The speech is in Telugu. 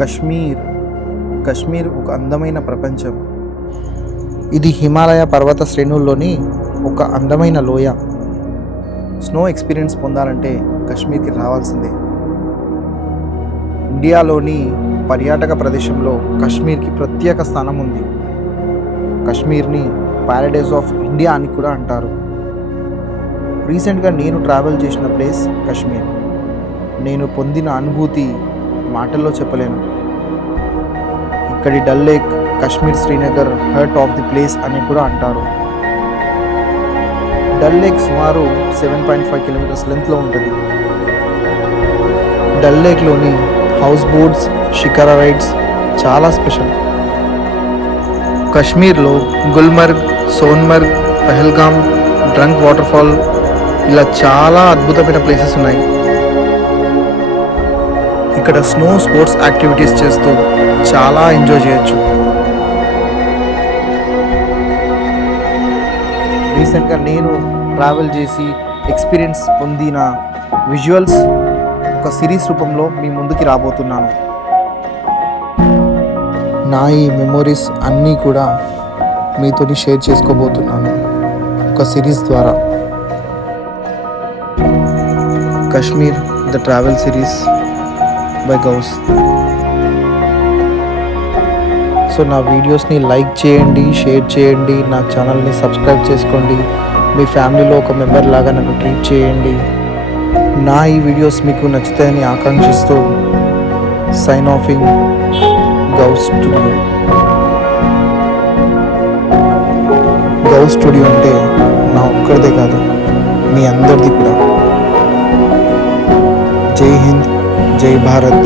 కశ్మీర్ కశ్మీర్ ఒక అందమైన ప్రపంచం. ఇది హిమాలయ పర్వత శ్రేణుల్లోని ఒక అందమైన లోయ. స్నో ఎక్స్పీరియన్స్ పొందాలంటే కశ్మీర్కి రావాల్సిందే. ఇండియాలోని పర్యాటక ప్రదేశంలో కశ్మీర్కి ప్రత్యేక స్థానం ఉంది. కశ్మీర్ని ప్యారడైజ్ ఆఫ్ ఇండియా అని కూడా అంటారు. రీసెంట్గా నేను ట్రావెల్ చేసిన ప్లేస్ కశ్మీర్. నేను పొందిన అనుభూతి మాటల్లో చెప్పలేను. ఇక్కడి dull lake Kashmir Srinagar heart of the place అని కూడా అంటారు. డల్ లేక్ సుమారు 7.5 కిలోమీటర్స్ లెంత్లో ఉంటుంది. డల్ లేక్లోని హౌస్ బోట్స్, షికారా రైడ్స్ చాలా స్పెషల్. కశ్మీర్లో గుల్మర్గ్, సోన్మర్గ్, పహల్గామ్, డ్రంక్ వాటర్ఫాల్ ఇలా చాలా అద్భుతమైన ప్లేసెస్ ఉన్నాయి. ఇక్కడ స్నో స్పోర్ట్స్ యాక్టివిటీస్ చేస్తూ చాలా ఎంజాయ్ చేయొచ్చు. రీసెంట్గా నేను ట్రావెల్ చేసి ఎక్స్పీరియన్స్ పొందిన విజువల్స్ ఒక సిరీస్ రూపంలో మీ ముందుకి రాబోతున్నాను. నా ఈ మెమొరీస్ అన్నీ కూడా మీతోని షేర్ చేసుకోబోతున్నాను ఒక సిరీస్ ద్వారా. Kashmir the travel series by Ghouse. So నా వీడియోస్ని లైక్ చేయండి, షేర్ చేయండి, నా ఛానల్ని సబ్స్క్రైబ్ చేసుకోండి. మీ ఫ్యామిలీలో ఒక మెంబర్ లాగా నన్ను ట్రీట్ చేయండి. నా ఈ వీడియోస్ మీకు నచ్చుతాయని ఆకాంక్షిస్తూ sign offing Ghouse studio. Ghouse studio అంటే నా ఒక్కరిదే కాదు, మీ అందరిది కూడా. జై హింద్, జై భారత్.